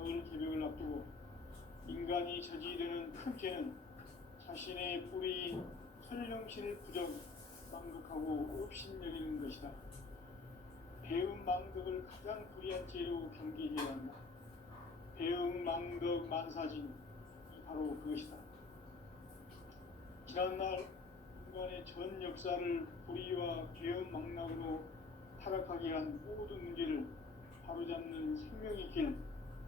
가을 개벽을 앞두고 인간이 저지되는 큰 죄는 자신의 뿌리인 설령신을 부정 망극하고 업신여기는 것이다. 배음 망덕을 가장 불의한 죄로 경계해야 한다. 배음 망덕 만사진이 바로 그것이다. 지난날 인간의 전 역사를 불의와 배음 망락으로 타락하게 한 모든 문제를 바로잡는 생명의 길,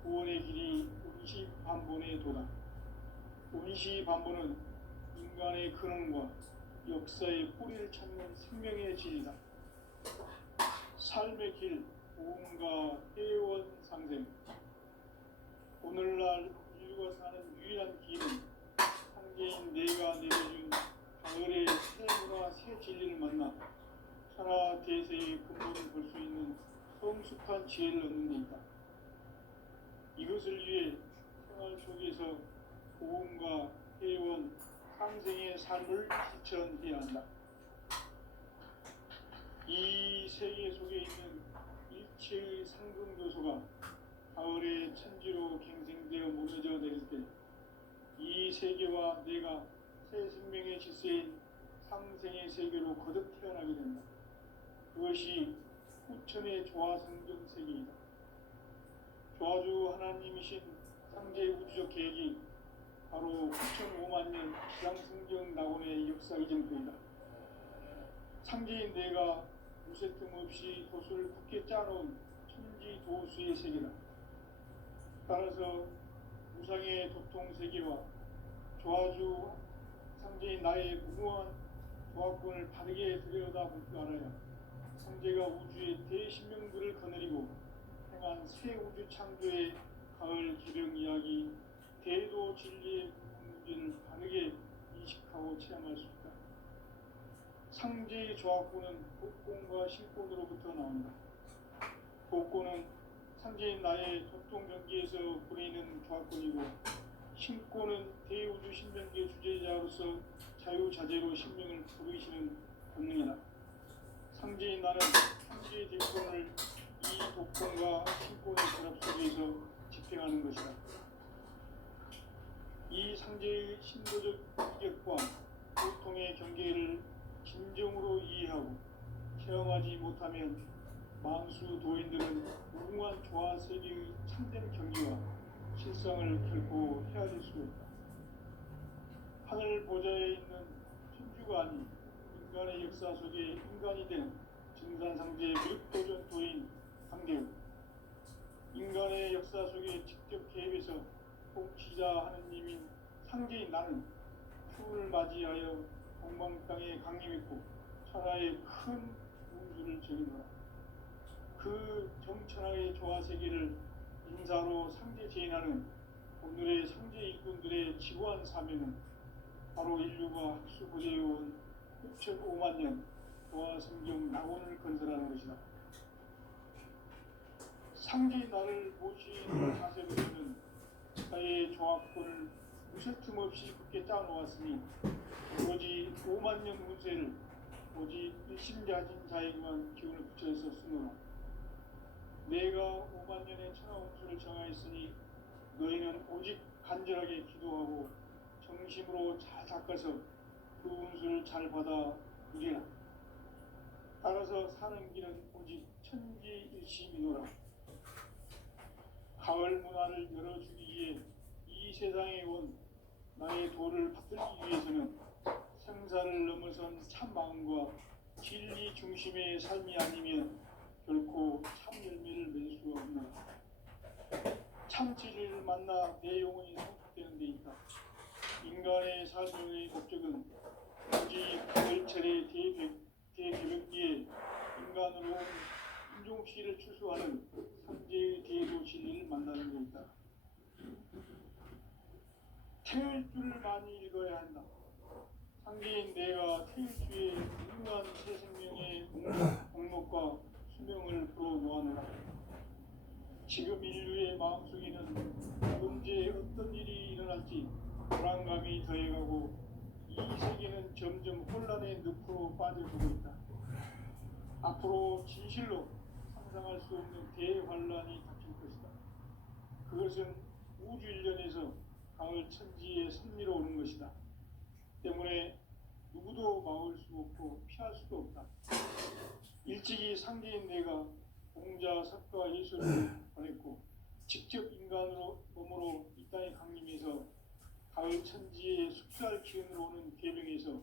구원의 길이 운시반본의 도다. 운시반본은 인간의 근원과 역사의 뿌리를 찾는 생명의 진리다. 삶의 길, 보험과 회원 상생. 오늘날 인류가 사는 유일한 길은 상제인 내가 내려준 가을의 새 문화, 새 진리를 만나 천하 대세의 근본을 볼 수 있는 성숙한 지혜를 얻는 데 있다. 이것을 위해 생활 속에서 보험과 회원, 상생의 삶을 실천해야 한다. 이 세계 속에 있는 일체의 상금 요소가 가을의 천지로 갱생되어 무너져 내릴 때 이 세계와 내가 새 생명의 질서인 상생의 세계로 거듭 태어나게 된다. 그것이 후천의 조화성경 세계이다. 조화주 하나님이신 상제 우주적 계획이 바로 9,500,000년 기상성경 낙원의 역사 이전부이다. 상제인 내가 무쇠 틈 없이 도수를 굳게 짜놓은 천지도수의 세계다. 따라서 무상의 도통 세계와 조화주 상제인 나의 무궁한 조화권을 바르게 들여다볼 줄 알아야 상제가 우주의 대신명들을 거느리고 행한 새 우주 창조의 가을 개벽 이야기, 대도 진리의 문제를 바르게 인식하고 체험할 수 있다. 상제의 조화권은 복권과 신권으로부터 나온다. 복권은 상제인 나의 도통 경계에서 부리는 조화권이고, 신권은 대우주 신명계 주제자로서 자유자재로 신명을 부르시는 본능이다. 상제인 나는 상제의 대권을 이 독권과 신권의 결합 속에서 집행하는 것이다. 이 상제의 신도적 이격과 고통의 경계를 진정으로 이해하고 체험하지 못하면 만수 도인들은 무궁한 조화 세계의 참된 경기와 실상을 결코 헤아릴 수가 없다. 하늘 보좌에 있는 천주가 아닌 인간의 역사 속에 인간이 된 증산상제의 멸도전 도인 상계우, 인간의 역사 속에 직접 개입해서 통치자 하느님인 상제인 나는 추운을 맞이하여 동방 땅에 강림했고 천하의 큰 운수를 적이노라. 그 정천하의 조화세계를 인사로 상제 제인하는 오늘의 상제 일꾼들의 지구한 사명은 바로 인류가 학수고대해온 6,500,000년 조화성경 낙원을 건설하는 것이다. 상제의 나를 모시는 자세로서는 나의 조화권을 무쇠 틈 없이 굳게 짜놓았으니 오직 50,000년 운세를 오직 일심자진 자에게만 기운을 붙여서 쓰노라. 내가 50,000년의 천하 운수를 정하였으니 너희는 오직 간절하게 기도하고 정심으로 잘 닦아서 그 운수를 잘 받아 누리라. 따라서 사는 길은 오직 천지일심이노라. 가을 문화를 열어주기 위해 이 세상에 온 나의 도를 받들기 위해서는 생사를 넘어선 참 마음과 진리 중심의 삶이 아니면 결코 참 열매를 맺을 수가 없노라. 참 진리를 만나 내 영혼이 성숙되는 데 있다. 인간의 삶의 목적은 오직 가을철의 대개벽기에 인간으로 온 인종시를 추수하는 상제의 대도 진리를 만나는 데 있다. 태일주를 많이 읽어야 한다. 상제인 내가 태일주의 무궁한 새 생명의 목록과 수명을 풀어놓아노라. 지금 인류의 마음속에는 언제 어떤 일이 일어날지 불안감이 더해가고 이 세계는 점점 혼란의 늪으로 빠져들고 있다. 앞으로 진실로 상상할 수 없는 대환란이 닥칠 것이다. 그것은 이것은 우주 일련에서 가을 천지의 섭리로 오는 것이다. 때문에 누구도 막을 수 없고 피할 수도 없다. 일찍이 상계인 내가 공자, 석가, 예술을 보냈고 직접 인간으로 몸으로 이 땅에 강림해서 가을 천지의 숙살 기운으로 오는 계명에서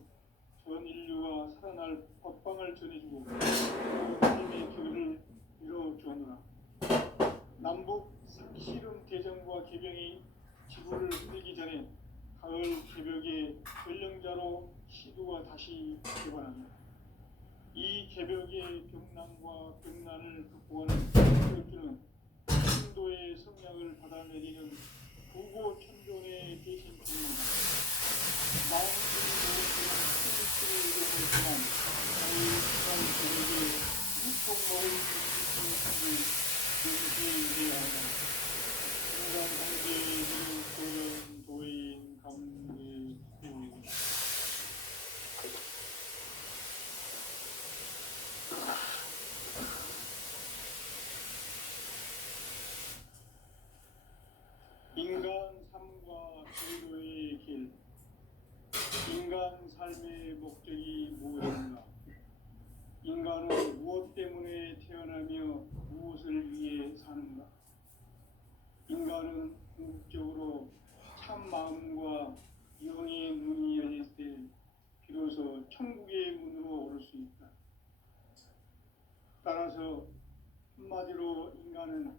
전 인류가 살아날 법방을 전해주고 하나님의 교회를 이뤄주었노라. 남북 상씨름 대전과 계병이 지구를 흔들기 전에 가을 개벽의 전령자로 시도가 다시 개관합니다. 이 개벽의 병난과 병난을 극복하는 기업주는 신도의 성량을 받아내리는 부고 천존의 대신 중입니다. 마음을 모으는 스트레스를 이루었지만 가을 시간 개벽의 육통먹을 수 있는 것을 명시해야 한다. 인간 관계의 도전 도인 감리 인간 삶과 진로의 길. 인간 삶의 목적이 무엇인가? 인간은 무엇 때문에 태어나며 무엇을 위해 사는가? 인간은 궁극적으로 참 마음과 영의 문이 열릴 때 비로소 천국의 문으로 오를 수 있다. 따라서 한마디로 인간은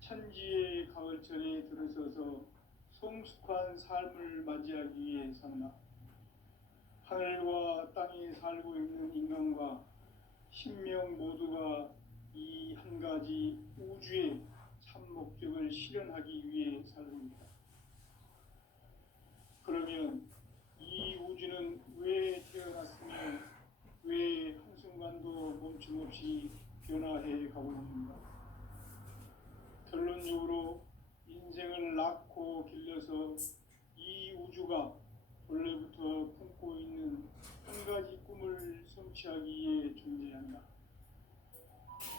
천지의 가을천에 들어서서 성숙한 삶을 맞이하기 위해 산다. 하늘과 땅에 살고 있는 인간과 신명 모두가 이 한 가지 우주의 참 목적을 실현하기 위해 살고 있다. 그러면 이 우주는 왜 태어났으며 왜 한순간도 멈춤 없이 변화해 가고 있는가? 결론적으로 인생을 낳고 길러서 이 우주가 본래부터 품고 있는 한 가지 꿈을 성취하기 위해 존재한다.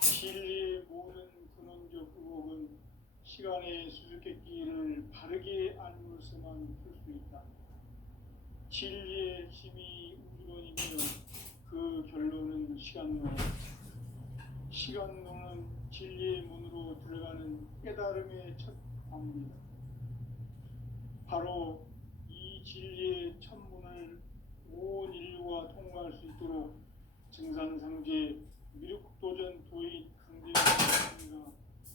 진리의 모든 근원적 의혹은 시간의 수수께끼를 바르게 알므로서만 풀 수 있다. 진리의 핵심이 우주론이며 그 결론은 시간론. 시간론은 진리의 문으로 들어가는 깨달음의 첫 방문이다. 바로 이 진리의 첫 문을 온 인류가 통과할 수 있도록 증산상제 미륵도전 도의 강대가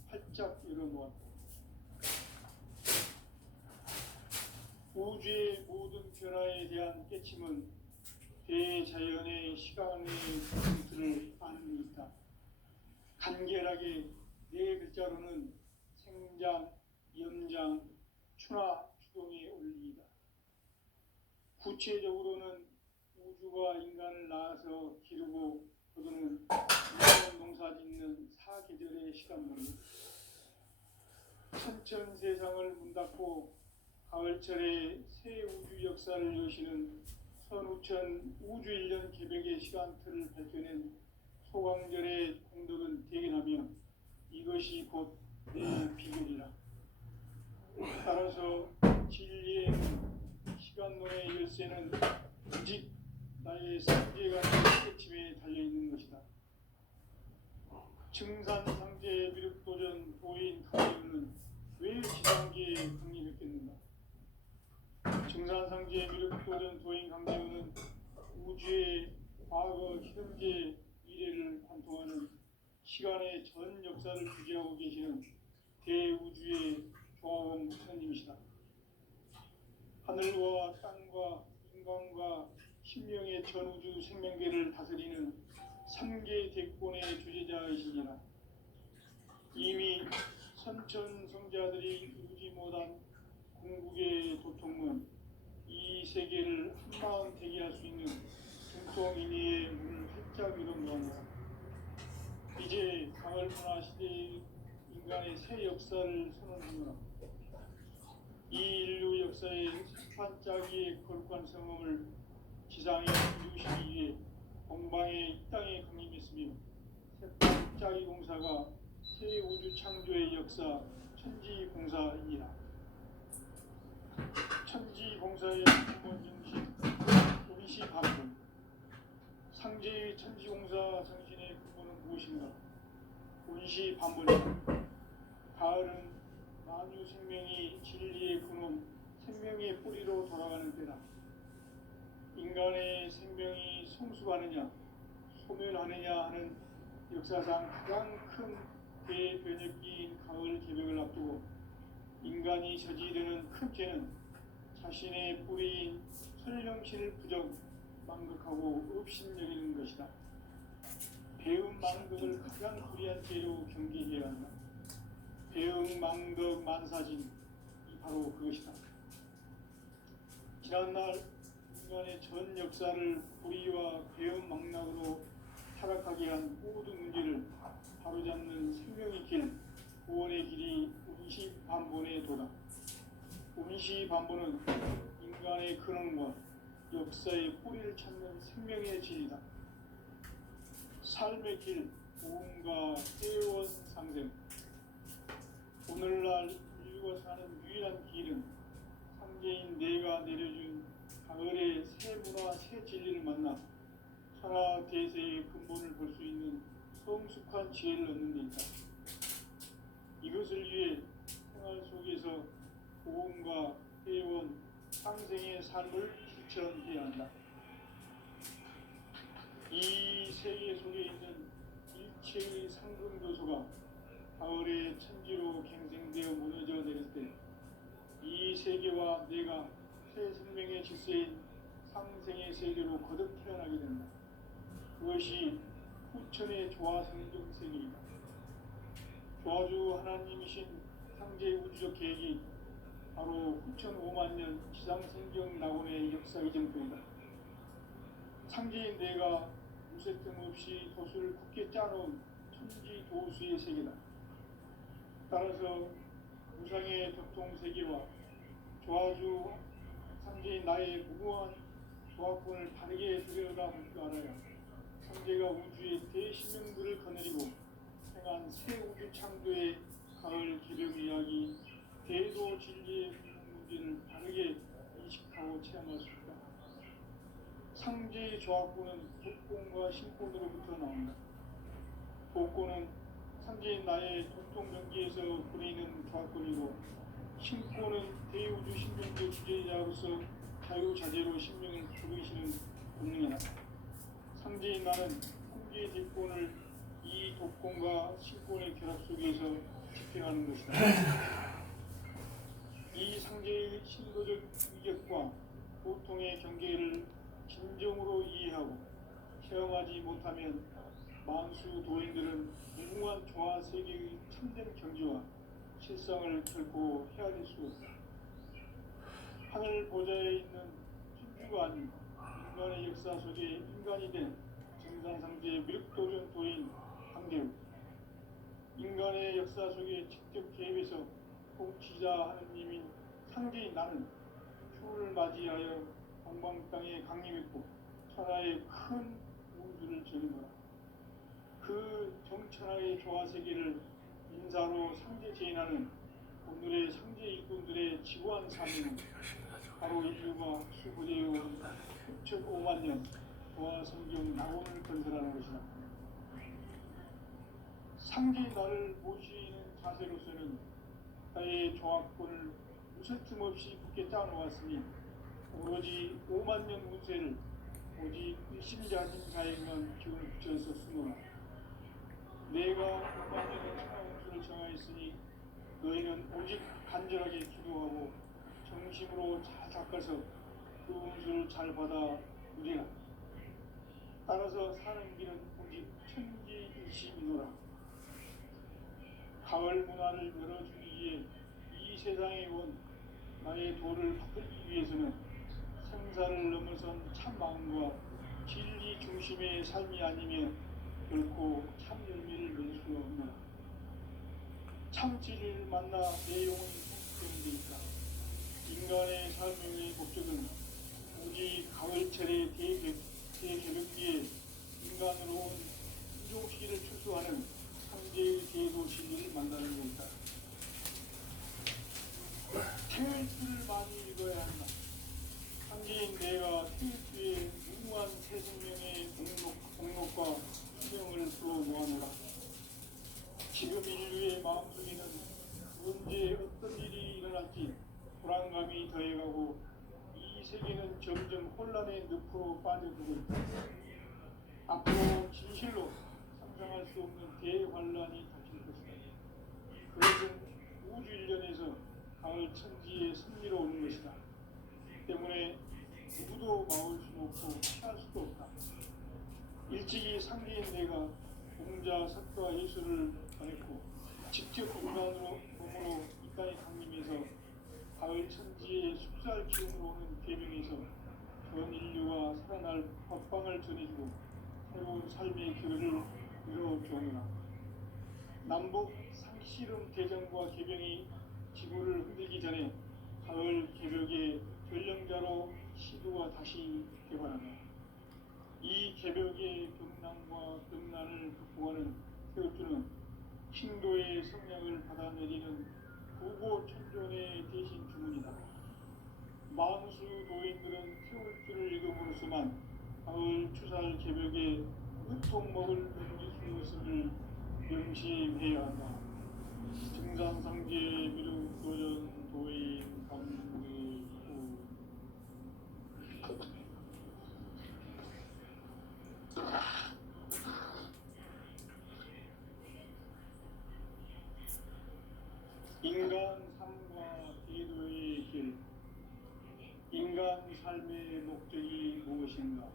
활짝 열어놓았다. 우주의 모든 변화에 대한 깨침은 대자연의 시간의 포인트를 아는 있다. 간결하게 네 글자로는 생장, 염장, 추나 추동의 원리이다. 구체적으로는 우주가 인간을 낳아서 기르고 거두는 인간 농사 짓는 사계절의 시간물이다. 천천 세상을 문 닫고 가을철에 새 우주 역사를 여시는 선우천 우주 1년 개벽의 시간틀을 밝혀낸 소강절의 공덕은 대견하며 이것이 곧 내 비결이라. 따라서 진리의 시간론의 열쇠는 오직 나의 상제가 깨침에 달려있는 것이다. 증산상제 미륵도전 도인 강림은 왜 지상계에 강림했겠는가? 증산상제 미륵도전 도인 강림은 우주의 과거, 현재, 미래를 관통하는 시간의 전 역사를 주재하고 계시는 대우주의 조화원 하나님이시다. 하늘과 땅과 인간과 신명의 전우주 생명계를 다스리는 3개 대권의 주제자이시니라. 이미 선천성자들이 이루지 못한 궁극의 도통은 이 세계를 한마음 되게 할 수 있는 중통인의의 문을 활짝 열어놓았노라. 이제 가을 문화 시대의 인간의 새 역사를 선언하노라. 이 인류 역사의 반짝이의 거룩한 성험을 지상에 이루시기 위해 공방에 이 땅에 강림했으며 새 반짝이 공사가 새 우주 창조의 역사 천지공사이니라. 천지공사의 근본 정신 오이시 반본. 상제의 천지공사 정신의 근본은 무엇인가? 오이시 반본이다. 가을은 만유 생명이 진리의 근원, 생명의 뿌리로 돌아가는 때다. 인간의 생명이 성숙하느냐, 소멸하느냐 하는 역사상 가장 큰 대변혁기인 가을 개벽을 앞두고 인간이 저지르는 큰 죄는 자신의 뿌리인 설령신을 부정, 망극하고 업신여기는 것이다. 배음 망덕을 가장 불의한 죄로 경계해야 한다. 배음 망덕 만사진이 바로 그것이다. 지난날 인간의 전 역사를 불의와 배음 망락으로 타락하게 한 모든 문제를 바로잡는 생명의 길, 구원의 길이 운시반본의 도다. 운시반본은 인간의 근원과 역사의 뿌리를 찾는 생명의 진리다. 삶의 길, 보험과 회원 상생. 오늘날 인류가 사는 유일한 길은 상제인 내가 내려준 가을의 새 문화, 새 진리를 만나 천하 대세의 근본을 볼 수 있는 성숙한 지혜를 얻는 데 있다. 이것을 위해 생활 속에서 보험과 회원, 상생의 삶을 실천해야 한다. 이 세계 속에 있는 일체의 상승도소가 가을의 천지로 갱생되어 무너져 내릴 때 이 세계와 내가 새 생명의 질서인 상생의 세계로 거듭 태어나게 된다. 그것이 후천의 조화생정 세계이다. 조화주 하나님이신 상제의 우주적 계획이 바로 후천 5만 년 지상생경 낙원의 역사의 정통이다. 상제인 내가 무색틈 없이 돛을 굳게 짜놓은 천지 도수의 세계다. 따라서 무상의 도통세계와 조화주 상제인 나의 무궁한 조합권을 바르게 들여다볼 줄 알아야 상제가 우주의 대신명들을 거느리고 행한 새 우주 창조의 가을 개벽 이야기, 대도 진리의 문제를 바르게 인식하고 체험할 수 있다. 상제의 조합권은 독권과 신권으로부터 나온다. 독권은 상제인 나의 도통 경계에서 부리는 조합권이고, 신권은 대우주 신명의 주제자로서 자유자재로 신명을 부르시는 본능이다. 상제인 나는 통제의 대권을 이 독권과 신권의 결합 속에서 집행하는 것이다. 이 상제의 신도적 위격과 보통의 경계를 진정으로 이해하고 체험하지 못하면 만수 도인들은 무궁한 조화 세계의 참된 경지와 실상을 결코 헤아릴 수 없다. 하늘 보좌에 있는 신주가 아닌 인간의 역사 속에 인간이 된 정상상제의 미륵도전 도인 한계우, 인간의 역사 속에 직접 개입해서 통치자 하느님인 상제인 나는 휴를 맞이하여 동방 땅에 강림했고 천하의 큰 우주를 지는 거라. 그 정천하의 조화세계를 인사로 상제 제인하는 오늘의 상제 일꾼들의 지구한 사명은 바로 인류가 수고되어온 6,5만 년 조화성경 낙원을 건설하는 것이다. 상제 나를 모시는 자세로서는 나의 조합권을 무설틈 없이 굳게 짜놓았으니 오로지 5만 년 운세를 오직 일심자진 자에게만 기운을 붙여서 쓰노라. 내가 5만 년의 천하 운수를 정하였으니 너희는 오직 간절하게 기도하고 정심으로 잘 닦아서 그 운수를 잘 받아 누리라. 따라서 사는 길은 오직 천지일심이노라. 가을 문화를 열어주기 위해 이 세상에 온 나의 도를 받들기 위해서는 생사를 넘어선 참 마음과 진리 중심의 삶이 아니면 결코 참 열매를 낼 수 없노라. 참 진리를 만나 내 영혼이 성숙되는 데 있다. 인간의 삶의 목적은 오직 가을철의 대개벽기에 인간으로 온 인종시기를 추수하는 상제의 대도 진리를 만나는 데 있다. 테이프를 많이 읽어야 한다. 상기인 내가 테이프에 무궁한 새 생명의 목록과 수명을 또 모아내라. 지금 인류의 마음속에는 언제 어떤 일이 일어날지 불안감이 더해가고 이 세계는 점점 혼란의 늪으로 빠져들고 있다. 앞으로 진실로 상상할 수 없는 대환란이 닥칠 것이다. 그것은 우주 일련에서 가을 천지의 승리로 오는 것이다. 때문에 누구도 막을 수 없고 피할 수도 없다. 일찍이 상기인 내가 공자, 석가, 예수를 전했고 직접 인간으로 몸으로 이 땅에 강림해서 가을 천지의 숲살 기운으로 오는 계명에서 전 인류가 살아날 법방을 전해주고 새로운 삶의 길을 열어주오노라. 남북 상씨름 대전과 개병이 지구를 흔들기 전에 가을 개벽의 전령자로 시도가 다시 개발한다. 이 개벽의 병난과 병난을 극복하는 태울주는 신도의 성량을 받아내리는 구고천존의 대신 주문이다. 만수 노인들은 태울주를 읽음으로써만 가을 추살 개벽의 으통먹을 넘길 수 있음을 명심해야 한다. 증산상제 미륵 도전 도인 감리후 인간 삶과 기도의 길. 인간 삶의 목적이 무엇인가?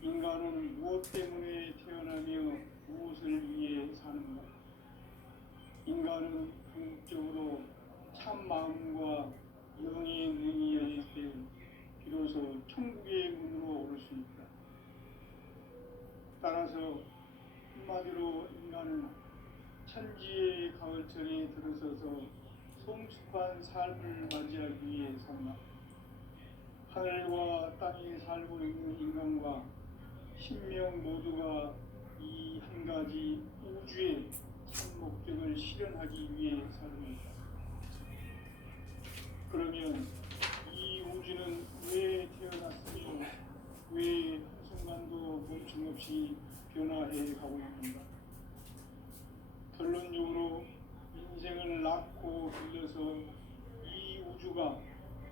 인간은 무엇 때문에 태어나며 무엇을 위해 사는가? 인간은 궁극적으로 참 마음과 영의 능이 열릴 때 비로소 천국의 문으로 오를 수 있다. 따라서 한마디로 인간은 천지의 가을철에 들어서서 성숙한 삶을 맞이하기 위해 산다. 하늘과 땅에 살고 있는 인간과 신명 모두가 이 한 가지 우주의 참 목적을 실현하기 위해 사는 것이다. 그러면 이 우주는 왜 태어났으며 왜 한순간도 멈춤없이 변화해 가고 있는가? 결론적으로 인생을 낳고 길러서 이 우주가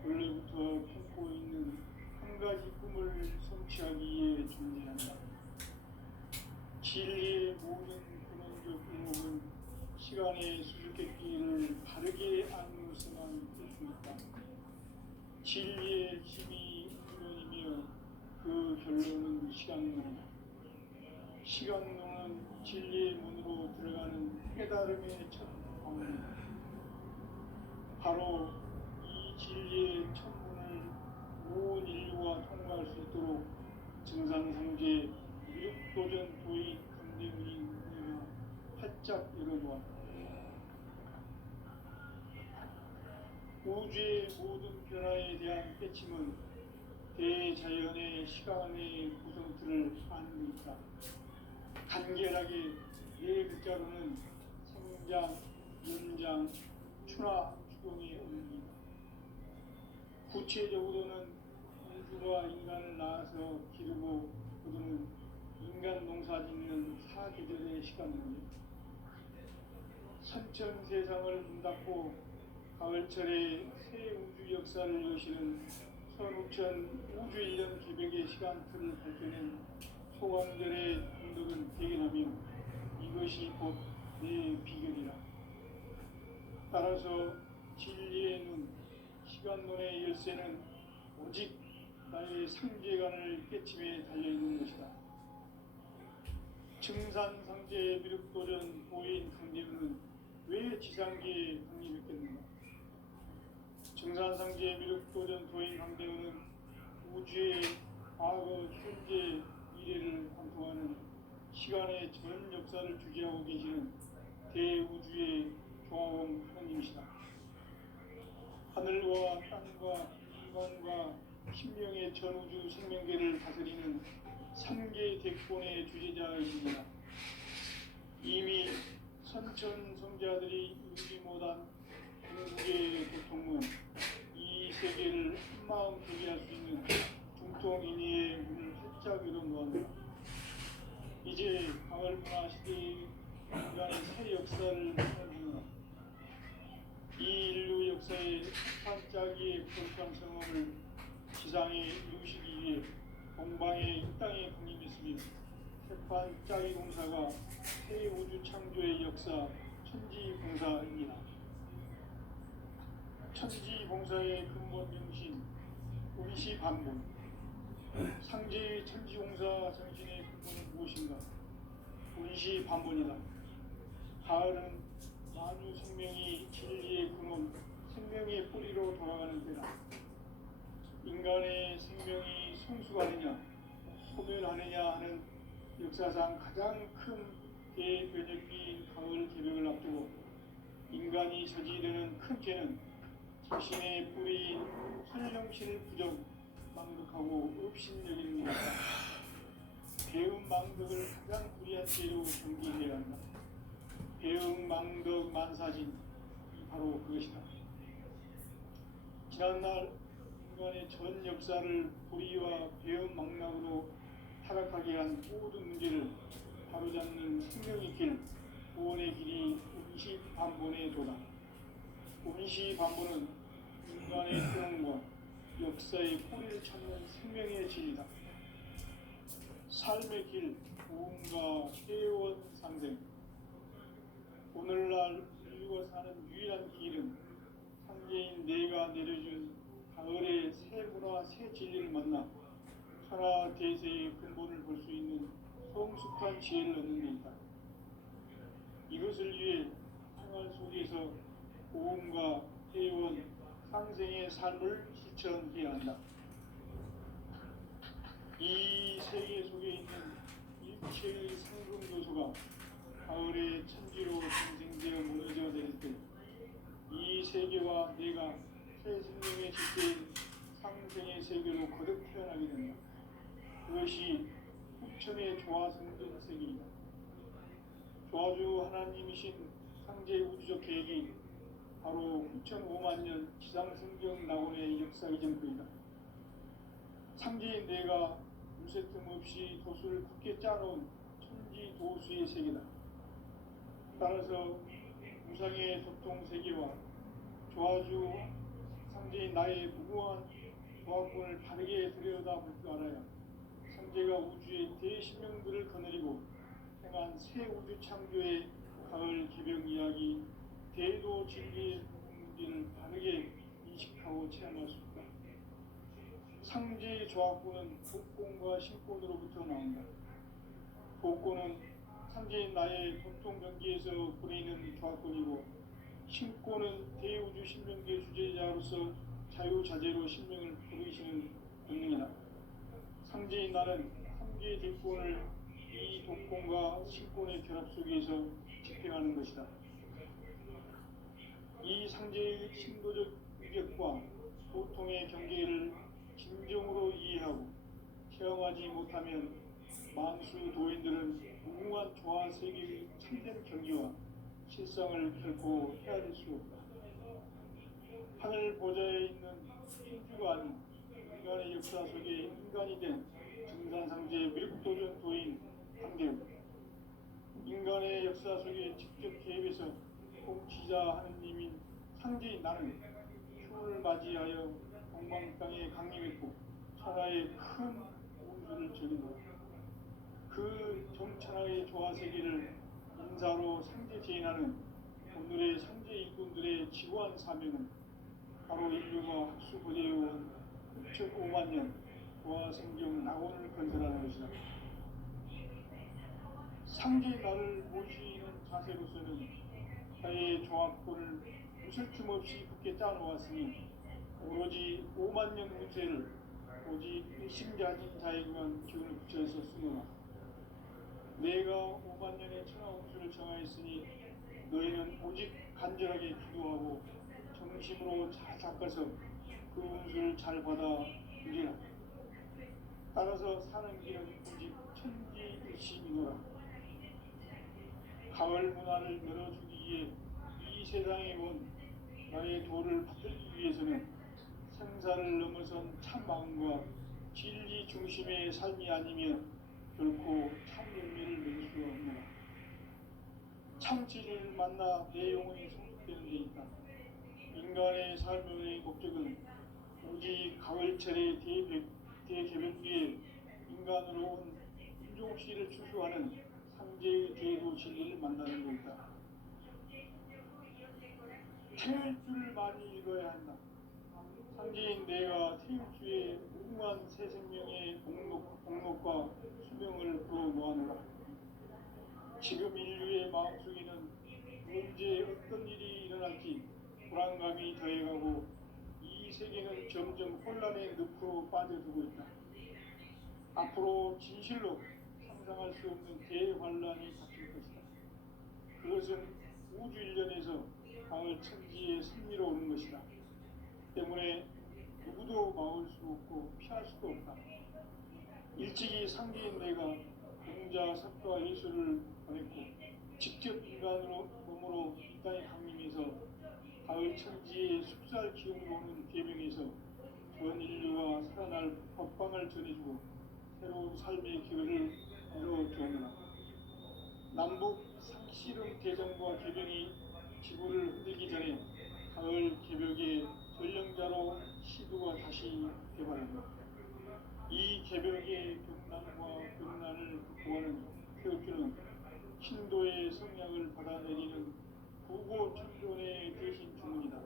원래부터 품고 있는 한 가지 꿈을 성취하기 위해 존재한다. 진리의 모든 근원적 의목은 시간의 수수께끼를 바르게 안으로서만 볼 수 있다. 진리의 힘이 이론이며 그 결론은 시간론이다. 시간론은 진리의 문으로 들어가는 깨달음의 첫 방문이다. 바로 이 진리의 첫 문을 온 인류가 통과할 수 있도록 증산상제 미륵도전 도의 강대문인 내가 활짝 열어놓았다. 우주의 모든 변화에 대한 깨침은 대자연의 시간의 구성틀을 아는 데 있다. 간결하게 네 글자로는 생장, 연장, 추나, 추동의 의미다. 구체적으로는 우주가 인간을 낳아서 기르고 거두는 인간 농사 짓는 사계절의 시간입니다. 선천 세상을 문닫고 가을철에 새 우주 역사를 여시는 선우천 우주 일년 기백의 시간틀을 밝혀낸 소강절의 공덕은 대견하며 이것이 곧 내 비결이라. 따라서 진리의 눈, 시간론의 열쇠는 오직 나의 상제관을 깨침에 달려있는 것이다. 증산상제 미륵도전 보인 강대문은 왜 지상계에 강림했겠는가? 증산상제 미륵도전 도인 강대문은 우주의 과거, 현재, 미래를 관통하는 시간의 전 역사를 주재하고 계시는 대우주의 조화원 하나님이시다. 하늘과 땅과 인간과 신명의 전우주 생명계를 다스리는 3개 대권의 주제자이십니다. 이미 선천 성자들이 이루지 못한 궁극의 고통은 참마음 대비할 수 있는 중통인의의 문을 활짝 열어놓았다. 이제 가을 문화 시대의 인간의 새 역사를 선언하노라. 이 인류 역사의 반짝이의 거룩한 성험을 지상에 이루시기 위해 동방의 이 땅에 강림했으며 세판짜기 공사가 새 우주 창조의 역사 천지봉사입니다. 천지봉사의 근본 정신 운시반본. 상제의 천지공사 정신의 근본은 무엇인가? 운시반본이다. 가을은 만유 생명이 진리의 근원, 생명의 뿌리로 돌아가는 때다. 인간의 생명이 성숙하느냐, 소멸하느냐 하는 역사상 가장 큰 대변혁기인 가을 개벽을 앞두고 인간이 저지르는 큰 죄는 자신의 뿌리인 선령신을 부정, 망덕하고 업신여기는 것이다. 배음 망덕을 가장 불의한 죄로 경계해야 한다. 배음 망덕 만사진, 바로 그것이다. 지난날 인간의 전 역사를 불의와 배음 망락으로 타락하게 한 모든 문제를 바로잡는 생명의 길, 구원의 길이 운시반본의 도다. 운시반본은 인간의 태동과 역사의 뿌리를 찾는 생명의 진리다. 삶의 길, 구원과 회원 상생. 오늘날 인류가 사는 유일한 길은 상제인 내가 내려준 가을의 새 문화, 새 진리를 만나 천하 대세의 근본을 볼 수 있는 성숙한 지혜를 얻는 데 있다. 이것을 위해 생활 속에서 고음과 회원, 상생의 삶을 실천해야 한다. 이 세계 속에 있는 일체의 상승 요소가 가을의 천지로 생생되어 무너져 내릴 때 이 세계와 내가 새 생명의 지체인 상생의 세계로 거듭 태어나게 된다. 그것이 후천의 조화성전 세계이다. 조화주 하나님이신 상제 우주적 계획이 바로 후천 5만 년 지상성경 낙원의 역사 이전부이다. 상제인 내가 무쇠틈 없이 도수를 굳게 짜놓은 천지 도수의 세계다. 따라서 무상의 도통 세계와 조화주 상제인 나의 무궁한 조화권을 바르게 들여다볼 줄 알아야 상제가 우주의 대신명들을 거느리고 행한 새 우주 창조의 가을 개벽 이야기, 대도 진리의 문제를 바르게 인식하고 체험할 수 있다. 상제의 조화권은 복권과 신권으로부터 나온다. 복권은 상제인 나의 도통 경계에서 부리는 조화권이고, 신권은 대우주 신명계 주제자로서 자유자재로 신명을 부르시는 본능이다. 상제인 나는 삼계의 대권을 이 독권과 신권의 결합 속에서 집행하는 것이다. 이 상제의 신도적 위력과 보통의 경계를 진정으로 이해하고 체험하지 못하면 만수 도인들은 무궁한 조화 세계의 참된 경기와 실상을 결코 헤아릴 수 없다. 하늘 보좌에 있는 인주가 아닌 인간의 역사 속에 인간이 된 증산상제의 밀국도전 도인 한계우, 인간의 역사 속에 직접 개입해서 통치자 하느님인 상제인 나는 휴를 맞이하여 동방 땅에 강림했고 천하의 큰 운수를 저리고 그 정천하의 조화세계를 인사로 상제 제인하는 오늘의 상제 일꾼들의 지구한 사명은 바로 인류가 학수부대해온 6,5만 년 조화성경 낙원을 건설하는 것이다. 상제 나를 모시는 자세로서는 나의 조합권을 무술 틈 없이 굳게 짜놓았으니 오로지 5만 년 운세를 오직 일심자진 자에게만 기운을 붙여서 쓰노라. 내가 5만 년의 천하 운수를 정하였으니 너희는 오직 간절하게 기도하고 정심으로 잘 닦아서 그 운수를 잘 받아 누리라. 따라서 사는 길은 오직 천지일심이노라. 가을 문화를 열어주기 위해 이 세상에 온 나의 도를 받들기 위해서는 생사를 넘어선 참 마음과 진리 중심의 삶이 아니면 결코 참 열매를 맺을 수가 없노라. 참지를 만나 내 영혼이 성숙되는 데 있다. 인간의 삶의 목적은 오직 가을철의 대개벽기에 인간으로 온 인종씨를 추수하는 상제의 대도 진리를 만나는 것이다. 태울 줄 많이 읽어야 한다. 상제인 내가 태울주의 무궁한 새 생명의 복록과 수명을 불어모아노라. 지금 인류의 마음속에는 언제 어떤 일이 일어날지 불안감이 더해가고 이 세계는 점점 혼란의 늪으로 빠져들고 있다. 앞으로 진실로 상상할 수 없는 대환란이 닥칠 것이다. 그것은 우주 일련에서 가을 천지의 승리로 오는 것이다. 때문에 누구도 막을 수 없고 피할 수도 없다. 일찍이 상기인 내가 공자, 석가, 예수를 보냈고 직접 인간으로 몸으로 이 땅에 강림해서 가을 천지의 숲살 기운으로 오는 계명에서 전 인류와 살아날 법방을 전해주고 새로운 삶의 기회를 열어주었노라. 남북 상씨름 대전과 계명이 지구를 흔들기 전에 가을 개벽의 전령자로 시도가 다시 개발한다. 이 개벽의 격난과 격난을 극복하는 태극기는 신도의 성량을 받아내리는 구고천존의 대신 주문이다.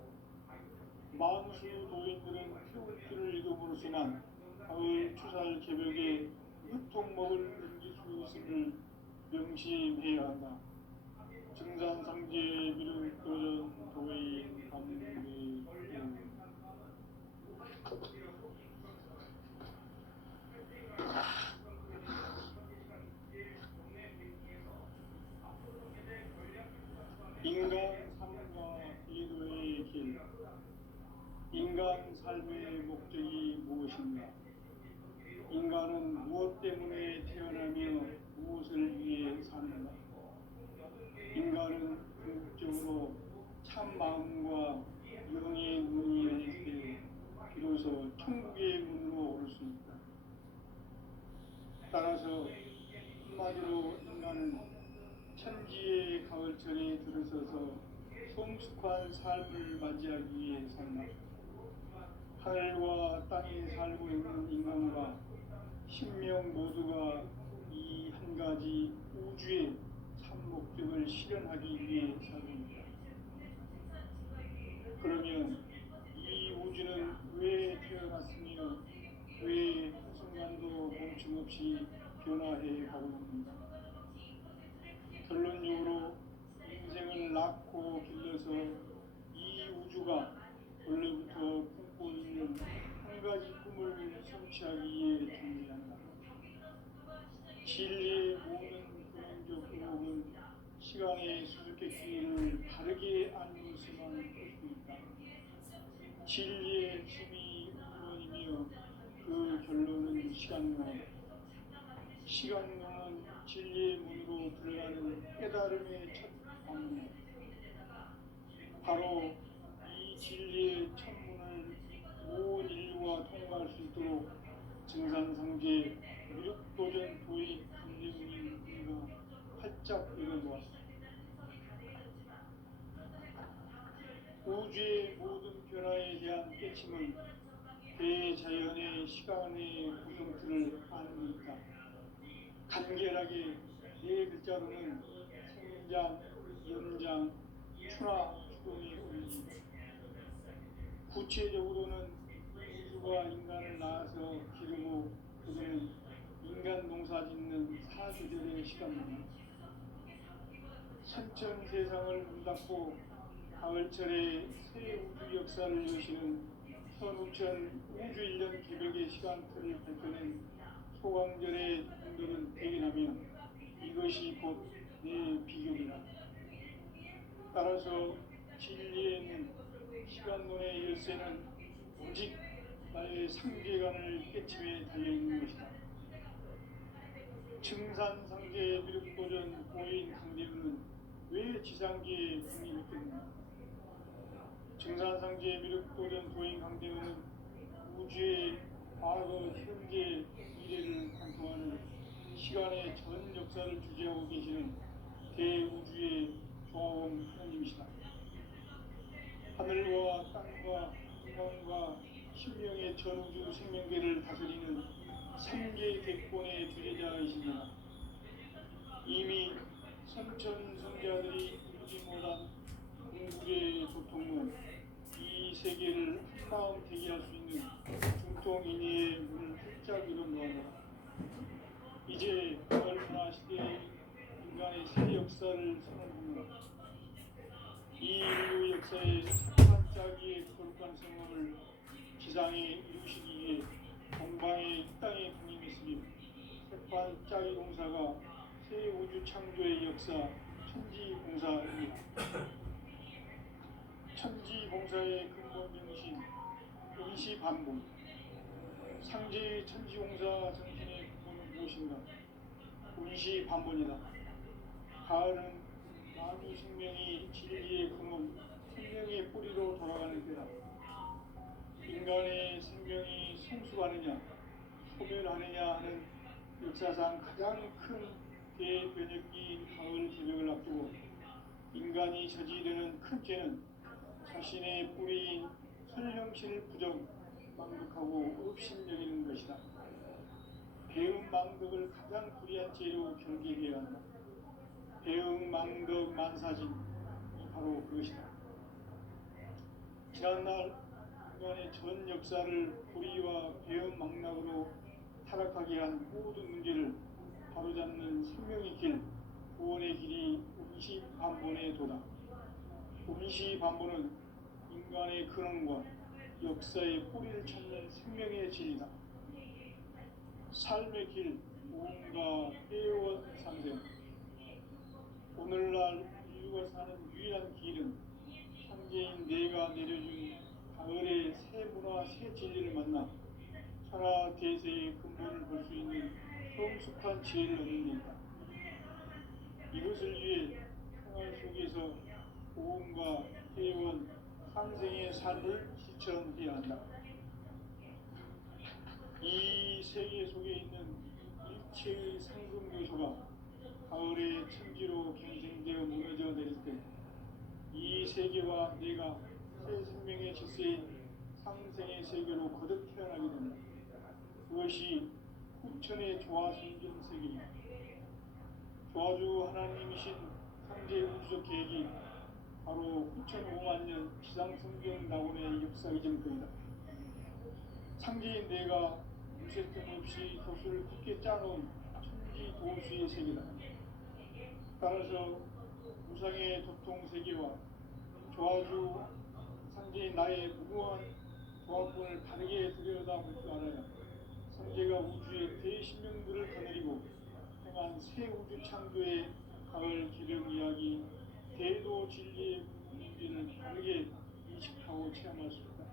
만수 도인들은 태극기를 읽음으로써만 가을 추살 개벽에 으통먹을 넘길 수 있음을 명심해야 한다. 증산상제 미륵도전 도인 감리 인간 삶과 기도의 길. 인간 삶의 목적이 무엇인가? 인간은 무엇 때문에 태어나며 무엇을 위해 사는가? 인간은 궁극적으로 참 마음과 영의 문이 열릴 때 비로소 천국의 문으로 오를 수 있다. 따라서 한마디로 인간은 천지의 가을철에 들어서서 성숙한 삶을 맞이하기 위해 산다. 하늘과 땅에 살고 있는 인간과 신명 모두가 이 한 가지 우주의 참 목적을 실현하기 위해 살입니다. 그러면 이 우주는 왜 태어났으며 왜 한순간도 멈춤없이 변화해 가고 있는가? 결론적으로 인생을 낳고 길러서 이 우주가 원래부터 품고 있는 한 가지 꿈을 성취하기 위해 존재한다. 진리의 모든 근원적 의혹은 시간의 수수께끼를 바르게 알는 수만 할 수 있다. 진리의 힘이 근원이며 그 결론은 시간론이다. 시간론은 진리의 문으로 들어가는 깨달음의 첫 방문. 바로 이 진리의 첫문을 온 인류가 통과할 수 있도록 증산상제 미륵도전 도의 강림인 우리가 활짝 열어놓았다. 우주의 모든 변화에 대한 깨침은 대자연의 시간의 구성틀을 아는 있다. 간결하게 네 글자로는 생장, 연장, 추나 추동의 원리이다. 구체적으로는 우주가 인간을 낳아서 기르고 그들은 인간 농사 짓는 사시절의 시간입니다. 선천 세상을 문닫고 가을철에 새 우주 역사를 여시는 선우천 우주 일년 기백의 시간틀을 밝혀낸 소강절의 분들은 대견하며 이것이 곧 내 비결이다. 따라서 진리에는 시간론의 열쇠는 오직 나의 상계관을 깨침에 달려있는 것이다. 증산상제 미륵도전 고인 강대우는 왜 지상계에 국립했겠는가? 증산상제 미륵도전 고인 강대우는 우주의 과거, 현재, 미래를 관통하는 시간의 전 역사를 주재하고 계시는 대우주의 조화원 하나님이시다. 하늘과 땅과 인간과 신명의 전우주 생명계를 다스리는 삼계 객본의 주제자이십니다. 이미 선천성자들이 이루지 못한 궁극의 도통은 이 세계를 한마음 되게 할 수 있는 중통인의의 문을 활짝 열어놓았노라. 이제 얼마나 시대의 인간의 새 역사를 선언하노라. 이 인류 역사의 산반짜기의 거룩한 성공을 지상에 이루시기 위해 동방의 이 땅에 분임했으며 산반짜기 공사가 새 우주 창조의 역사 천지공사입니다. 천지공사의 근본 명신 임시반복. 상제의 천지공사 정신의 근본은 무엇인가? 임시반복이다. 가을은 만유 생명이 진리의 근원, 생명의 뿌리로 돌아가는 때다. 인간의 생명이 성숙하느냐, 소멸하느냐 하는 역사상 가장 큰 대변혁기인 가을 개벽을 앞두고 인간이 저지르는 큰 죄는 자신의 뿌리인 선형신을 부정, 망덕하고 업신여기는 것이다. 배움 망덕을 가장 불의한 죄로 결계되어야 한다. 배움 망덕 만사진이 바로 그것이다. 지난날 인간의 전 역사를 불의와 배움 망락으로 타락하게 한 모든 문제를 바로잡는 생명의 길, 구원의 길이 임시반본의 도다. 임시반본은 인간의 근원과 역사의 뿌리를 찾는 생명의 진리다. 삶의 길, 무언가 회원 상생. 오늘날 인류가 사는 유일한 길은 창제인 내가 내려준 가을의 새 문화, 새 진리를 만나 천하 대세의 근본을 볼 수 있는 성숙한 지혜를 얻는 데 있다. 이것을 위해 생활 속에서 보험과 회원, 상생의 삶을 실천해야 한다. 이 세계 속에 있는 일체의 상금 요소가 가을의 천지로 경생되어 무너져 내릴 때 이 세계와 내가 새 생명의 질서인 상생의 세계로 거듭 태어나게 된다. 그것이 후천의 조화생존 세계이다. 조화주 하나님이신 상제 우주적 계획이 바로 9,500년 지상성경 낙원의 역사 이전부이다. 상제인 내가 무쇠뜸 없이 돛을 굳게 짜놓은 천지 도수의 세계다. 따라서 무상의 도통 세계와 조화주 상제인 나의 무궁한 조화권을 다르게 들여다볼 줄 알아야 상제가 우주의 대신명들을 거느리고 행한 새 우주 창조의 가을 기령 이야기 대도 진리의 문제를 다르게 인식하고 체험할 수 있다.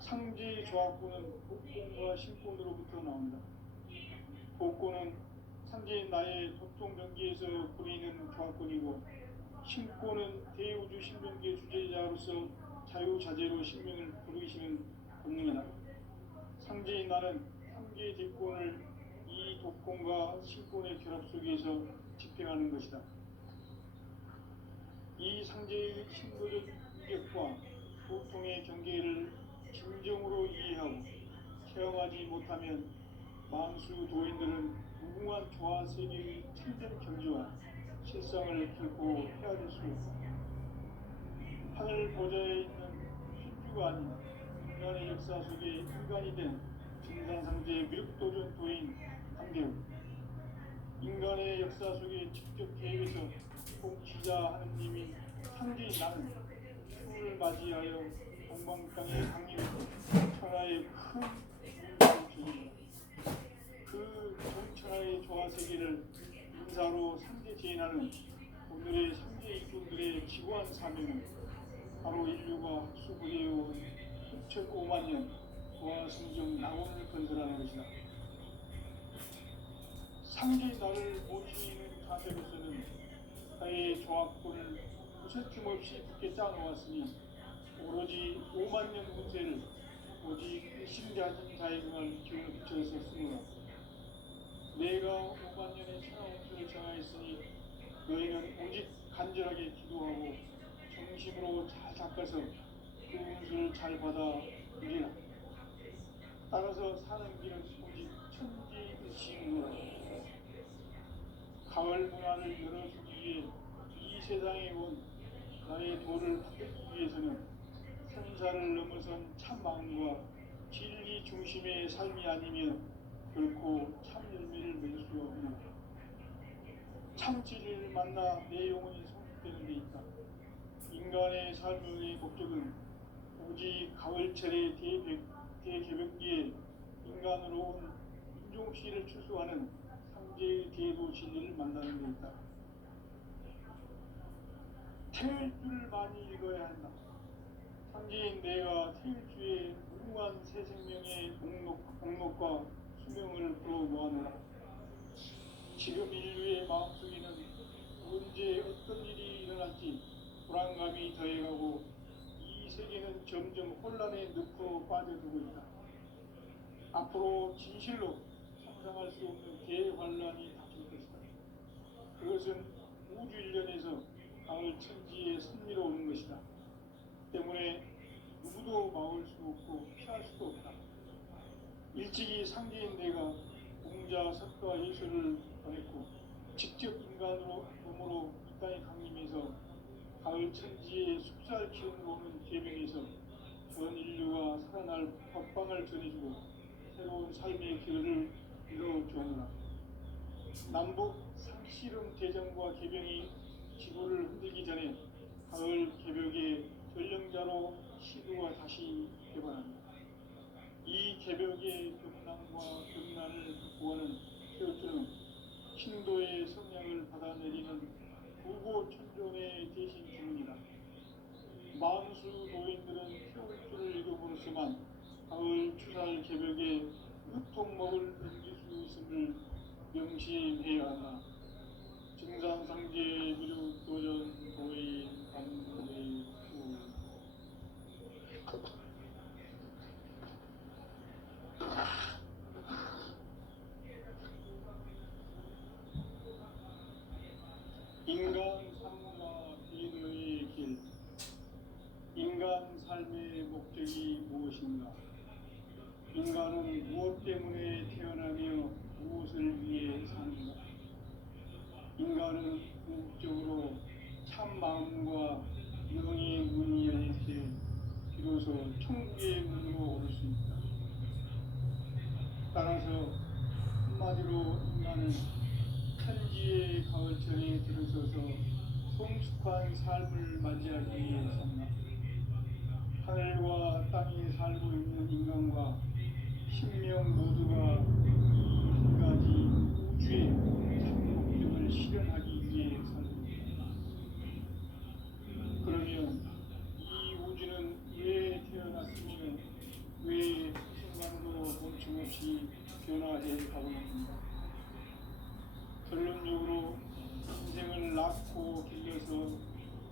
상제 조합권은 복권과 신권으로부터 나온다. 복권은 상제인 나의 도통 경계에서 부리는 조합권이고 신권은 대우주 신명계 주제자로서 자유자재로 신명을 부르시는 본능이다. 상제인 나는 상계 대권을 이 독권과 신권의 결합 속에서 집행하는 것이다. 이 상제의 신도적 인격과 보통의 경계를 진정으로 이해하고 체험하지 못하면 만수 도인들은 무궁한 조화 세계의 참된 경지와 실상을 결코 헤아릴 수 없다. 하늘 보좌에 있는 신주가 아닌 인간의 역사 속에 인간이 된 진산상제의 미륵도전 도인 한계우, 인간의 역사 속에 직접 개입해서 공치자 하느님인 상제인 나는 추을 맞이하여 동방 땅에 강림했고 천하의 큰 문제를 주입니다. 그 전천하의 조화 세계를 인사로 상제 제인하는 오늘의 상제 일꾼들의 지구한 사명은 바로 인류가 학수부대해온 9,500만 년 조화 성경 낙원을 건설하는 것이다. 상제의 나를 모시는 자세로서는 사회의 조합권을 무쇠틈 없이 굳게 짜놓았으니 오로지 5만 년 운세를 오직 심자진 자에게만 기운을 붙여서 쓰노라. 내가 5만 년의 천하원수를 정하였으니 너희는 오직 간절하게 기도하고 정심으로 잘 닦아서 그 운수를 잘 받아 누리라. 따라서 사는 길은 오직 천지의식이노라. 가을 문화를 열어주기 위해 이 세상에 온 나의 도를 받기 위해서는 생사를 넘어선 참 마음과 진리 중심의 삶이 아니면 결코 참 열매를 맺을 수 없노라. 참 진리를 만나 내 영혼이 성숙되는 데 있다. 인간의 삶의 목적은 오직 가을철의 대개벽기에 인간으로 온 인종씨를 추수하는 상제의 대도 진리를 만나는 데 있다. 태일주를 많이 읽어야 한다. 상제인 내가 태일주의 무궁한 새 생명의 목록과 수명을 풀어 모아놓으라. 지금 인류의 마음속에는 언제 어떤 일이 일어날지 불안감이 더해가고 이 세계는 점점 혼란의 늪으로 빠져들고 있다. 앞으로 진실로 상상할 수 없는 대환란이 닥칠 것이다. 그것은 우주 일련에서 가을 천지에 승리로오는 것이다. 때문에 누구도 막을 수 없고 피할 수도 없다. 일찍이 상제인 내가 공자, 석가, 예수를 보냈고 직접 인간으로 몸으로 이 땅에 강림해서 가을 천지에 숲살 기운으로 오는 계명에서 전 인류가 살아날 법방을 전해주고 새로운 삶의 길을 이뤄주었노라. 남북 상씨름 대전과 계병이 지구를 흔들기 전에 가을 개벽의 전령자로 시도가 다시 개발합니다. 이 개벽의 경남과 경난을 극복하는 태우주는 신도의 성량을 받아내리는 구고천존의 대신 주문이다. 만수 노인들은 태우주를 읽음으로써만 가을 추살 개벽에 으통먹을 넘길 수 있음을 명심해야 한다. 증산상제 미륵 도전 도인 강대 후 인간 삶과 인의 길. 인간 삶의 목적이 무엇인가? 인간은 무엇 때문에 태어나며 무엇을 위해 사는가? 인간은 궁극적으로 참 마음과 영의 문이 열릴 때 비로소 천국의 문으로 오를 수 있다. 따라서 한마디로 인간은 천지의 가을철에 들어서서 성숙한 삶을 맞이하기 위해 산다. 하늘과 땅에 살고 있는 인간과 신명 모두가 이 한 가지 우주의 참 목적을 실현하기 위해 살고 있다. 그러면 이 우주는 왜 태어났으며 왜 순간도 멈춤없이 변화해 가고 있는가? 결론적으로 인생을 낳고 길러서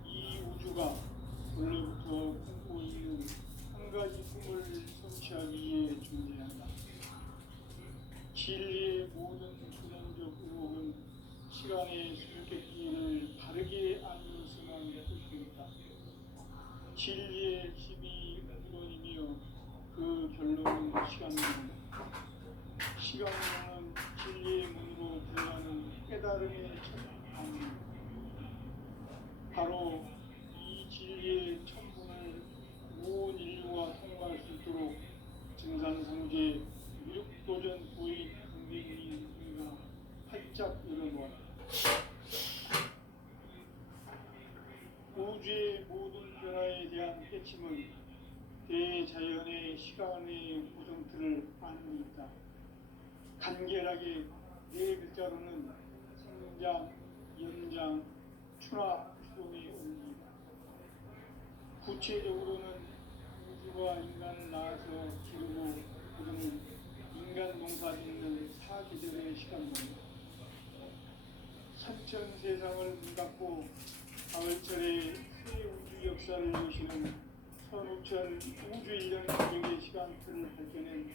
이 우주가 원래부터 꿈꾸고 있는 한 가지 꿈을 성취하기 위해 존재한다. 진리의 모든 도전적 의혹은 시간의 수수께끼를 바르게 알면서만 될 수 있다. 진리의 힘이 우론이며 그 결론은 시간입니다. 시간은 진리의 문으로 들어가는 깨달음의 첫 방입니다. 바로 이 진리의 천문을 온 인류가 통과할 수 있도록 증산상제 미륵도전 도의 강대문이 활짝 열어놓았다. 우주의 모든 변화에 대한 깨침은 대자연의 시간의 구성틀을 아는 있다. 간결하게 네 글자로는 성장, 연장, 추락, 추동의 원리이다. 구체적으로는 우주가 인간을 낳아서 기르고 그러는 인간 농사 짓는 사계절의 시간입니다. 천천 세상을 문 닫고 가을철에 새 우주 역사를 여시는 천우천 우주의 이런 가족의 시간표를 밝혀낸